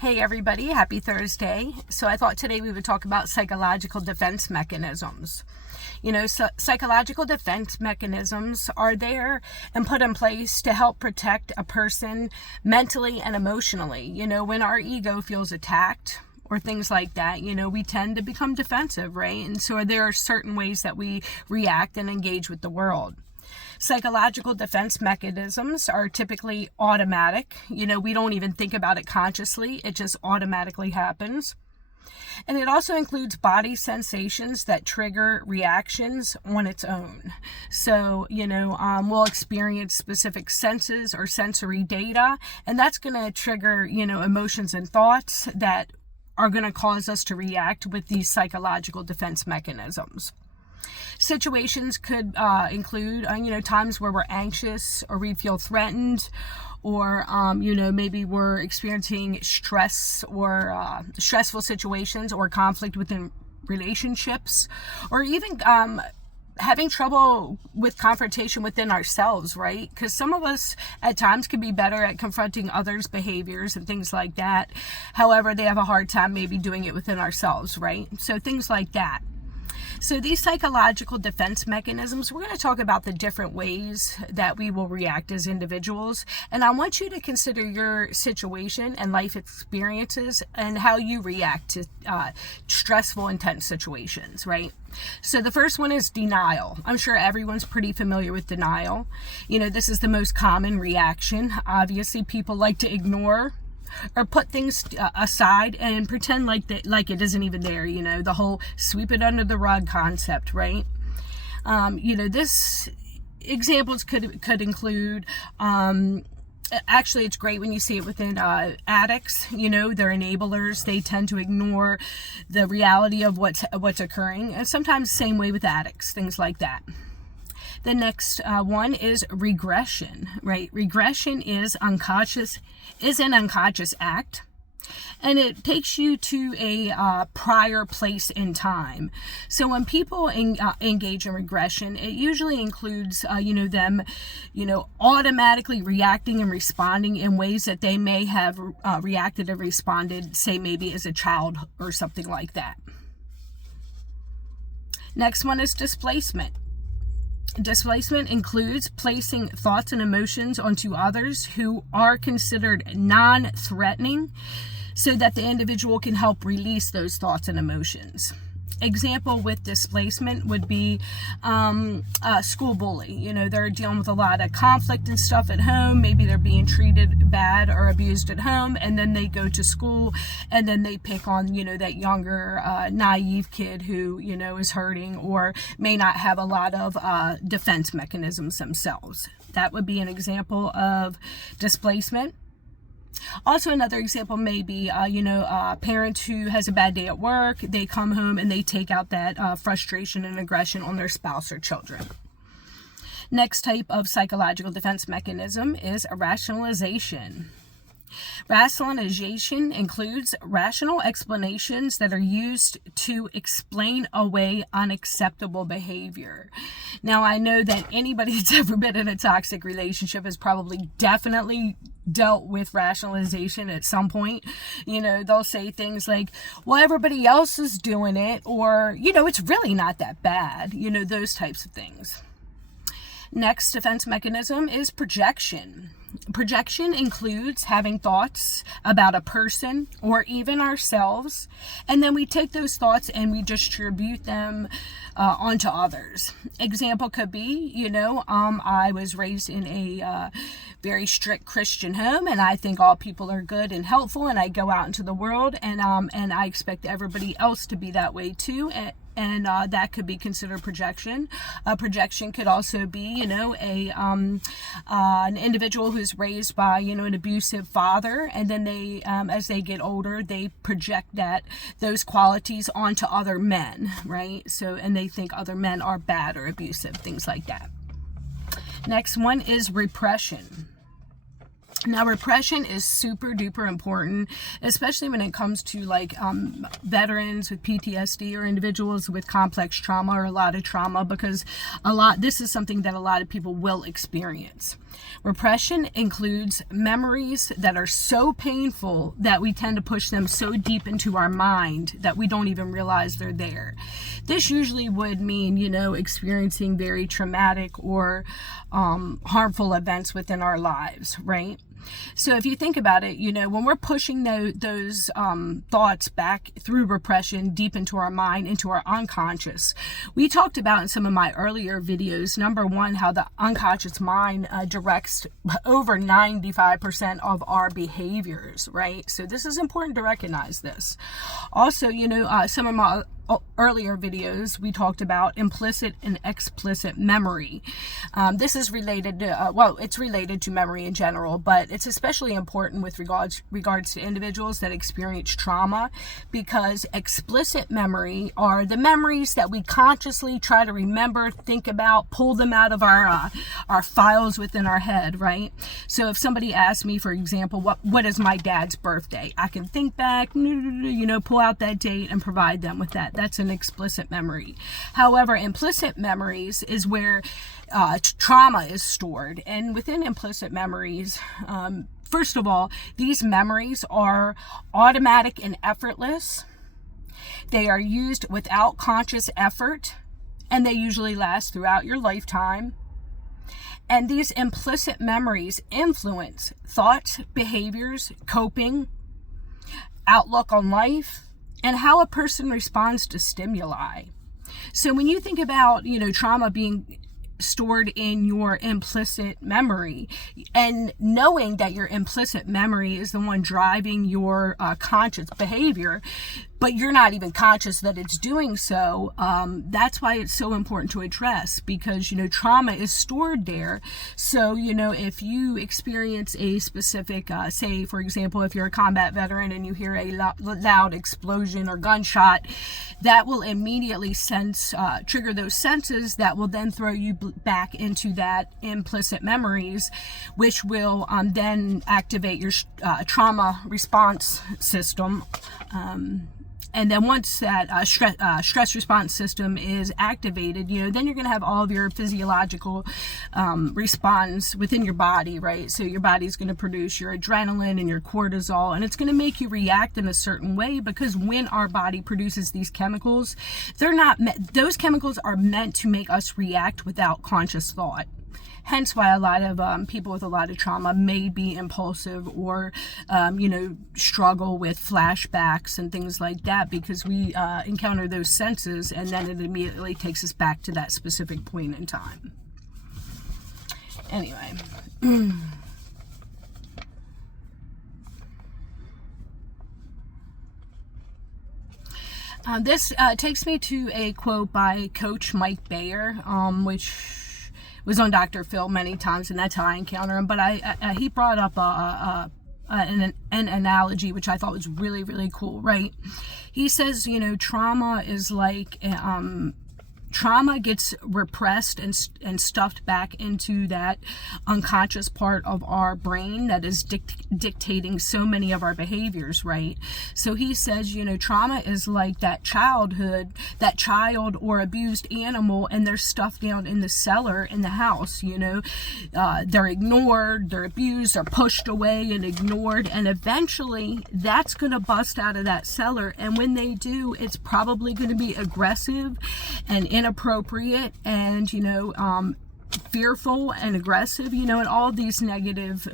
Hey everybody, happy Thursday. So I thought today we would talk about psychological defense mechanisms. Psychological defense mechanisms are there and put in place to help protect a person mentally and emotionally. When our ego feels attacked or things like that, we tend to become defensive, right? And so there are certain ways that we react and engage with the world. Psychological defense mechanisms are typically automatic. We don't even think about it consciously. It just automatically happens. And it also includes body sensations that trigger reactions on its own. So, we'll experience specific senses or sensory data, and that's going to trigger, emotions and thoughts that are going to cause us to react with these psychological defense mechanisms. Situations could include, times where we're anxious or we feel threatened, or, maybe we're experiencing stress or stressful situations or conflict within relationships, or even having trouble with confrontation within ourselves, right? Because some of us at times can be better at confronting others' behaviors and things like that. However, they have a hard time maybe doing it within ourselves, right? So things like that. So these psychological defense mechanisms, we're going to talk about the different ways that we will react as individuals. And I want you to consider your situation and life experiences and how you react to stressful, intense situations, right? So the first one is denial. I'm sure everyone's pretty familiar with denial. This is the most common reaction. Obviously, people like to ignore or put things aside and pretend like it isn't even there. The whole sweep it under the rug concept, right? This examples could include, actually it's great when you see it within addicts. They're enablers. They tend to ignore the reality of what's occurring, and sometimes the same way with addicts, things like that. The next one is regression, right? Regression is an unconscious act, and it takes you to a prior place in time. So when people engage in regression, it usually includes, them, automatically reacting and responding in ways that they may have reacted and responded, say maybe as a child or something like that. Next one is displacement. Displacement includes placing thoughts and emotions onto others who are considered non-threatening so that the individual can help release those thoughts and emotions. Example with displacement would be a school bully. They're dealing with a lot of conflict and stuff at home. Maybe they're being treated bad or abused at home, and then they go to school and then they pick on, that younger, naive kid who, is hurting or may not have a lot of defense mechanisms themselves. That would be an example of displacement. Also, another example may be, a parent who has a bad day at work. They come home and they take out that frustration and aggression on their spouse or children. Next type of psychological defense mechanism is rationalization. Rationalization includes rational explanations that are used to explain away unacceptable behavior. Now, I know that anybody that's ever been in a toxic relationship has probably definitely dealt with rationalization at some point. They'll say things like, well, everybody else is doing it, or, it's really not that bad, those types of things. Next defense mechanism is projection. Projection includes having thoughts about a person or even ourselves, and then we take those thoughts and we distribute them onto others. Example could be, I was raised in a very strict Christian home, and I think all people are good and helpful, and I go out into the world and I expect everybody else to be that way too. And that could be considered projection. Projection could also be, an individual who's raised by, an abusive father, and then they, as they get older, they project those qualities onto other men, right? So, and they think other men are bad or abusive, things like that. Next one is repression. Now, repression is super duper important, especially when it comes to veterans with PTSD or individuals with complex trauma or a lot of trauma, because this is something that a lot of people will experience. Repression includes memories that are so painful that we tend to push them so deep into our mind that we don't even realize they're there. This usually would mean, experiencing very traumatic or harmful events within our lives, right? So if you think about it, when we're pushing those thoughts back through repression deep into our mind, into our unconscious, we talked about in some of my earlier videos, number one, how the unconscious mind directs over 95% of our behaviors, right? So this is important to recognize this. Also, some of my earlier videos, we talked about implicit and explicit memory. This is related to, it's related to memory in general, but it's especially important with regards to individuals that experience trauma, because explicit memory are the memories that we consciously try to remember, think about, pull them out of our files within our head, right? So if somebody asks me, for example, what is my dad's birthday? I can think back, pull out that date and provide them with that. That's an explicit memory. However, implicit memories is where trauma is stored. And within implicit memories, first of all, these memories are automatic and effortless. They are used without conscious effort, and they usually last throughout your lifetime. And these implicit memories influence thoughts, behaviors, coping, outlook on life, and how a person responds to stimuli. So when you think about, trauma being stored in your implicit memory, and knowing that your implicit memory is the one driving your conscious behavior, but you're not even conscious that it's doing so, that's why it's so important to address, because, trauma is stored there. So, if you experience a specific, say, for example, if you're a combat veteran and you hear a loud explosion or gunshot, that will immediately trigger those senses that will then throw you back into that implicit memories, which will then activate your trauma response system. And then once that stress response system is activated, then you're going to have all of your physiological response within your body, right? So your body's going to produce your adrenaline and your cortisol, and it's going to make you react in a certain way, because when our body produces these chemicals, those chemicals are meant to make us react without conscious thought. Hence why a lot of people with a lot of trauma may be impulsive or, struggle with flashbacks and things like that, because we encounter those senses, and then it immediately takes us back to that specific point in time. Anyway. This takes me to a quote by Coach Mike Bayer, which was on Dr. Phil many times, and that's how I encounter him. But he brought up an analogy which I thought was really, really cool, right? He says, trauma is like trauma gets repressed and stuffed back into that unconscious part of our brain that is dictating so many of our behaviors, right? So he says, trauma is like that child or abused animal, and they're stuffed down in the cellar in the house, they're ignored, they're abused, they're pushed away and ignored, and eventually that's going to bust out of that cellar, and when they do, it's probably going to be aggressive and inappropriate and fearful and aggressive, and all these negative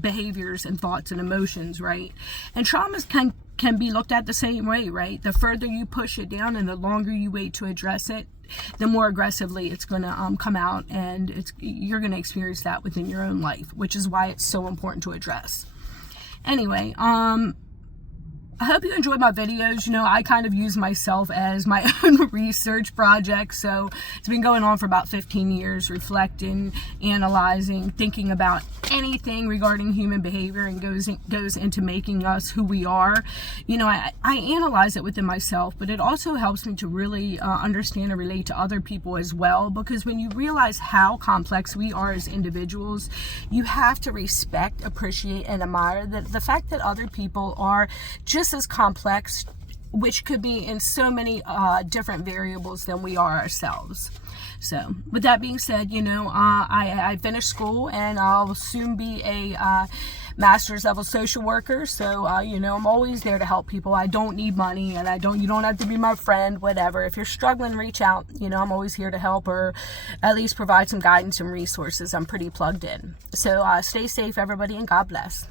behaviors and thoughts and emotions, right? And traumas can be looked at the same way, right? The further you push it down and the longer you wait to address it, the more aggressively it's going to come out, and you're going to experience that within your own life, which is why it's so important to address. Anyway, I hope you enjoyed my videos. I kind of use myself as my own research project. So it's been going on for about 15 years, reflecting, analyzing, thinking about anything regarding human behavior, and goes into making us who we are. I analyze it within myself, but it also helps me to really understand and relate to other people as well, because when you realize how complex we are as individuals, you have to respect, appreciate, and admire the fact that other people are just as complex which could be in so many different variables than we are ourselves. So with that being said, I finished school, and I'll soon be a master's level social worker. So I'm always there to help people. I don't need money, and you don't have to be my friend, whatever. If you're struggling, reach out. I'm always here to help, or at least provide some guidance and resources. I'm pretty plugged in. So stay safe, everybody, and God bless.